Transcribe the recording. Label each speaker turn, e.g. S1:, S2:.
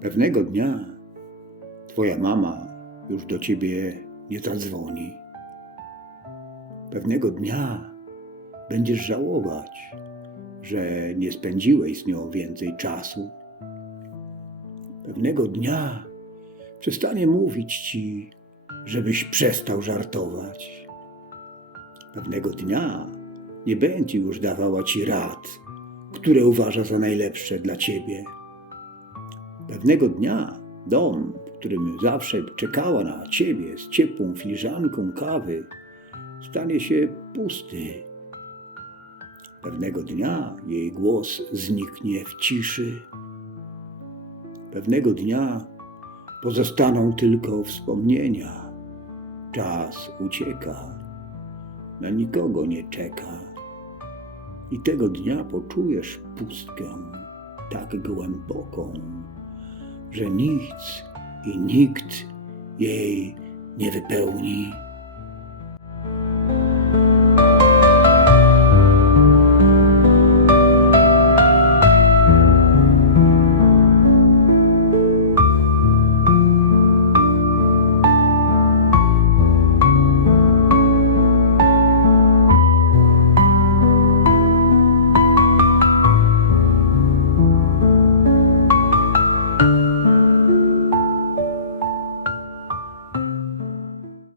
S1: Pewnego dnia twoja mama już do ciebie nie zadzwoni. Pewnego dnia będziesz żałować, że nie spędziłeś z nią więcej czasu. Pewnego dnia przestanie mówić ci, żebyś przestał żartować. Pewnego dnia nie będzie już dawała ci rad, które uważa za najlepsze dla ciebie. Pewnego dnia dom, w którym zawsze czekała na ciebie z ciepłą filiżanką kawy, stanie się pusty. Pewnego dnia jej głos zniknie w ciszy. Pewnego dnia pozostaną tylko wspomnienia. Czas ucieka, na nikogo nie czeka. I tego dnia poczujesz pustkę tak głęboką, że nic i nikt jej nie wypełni.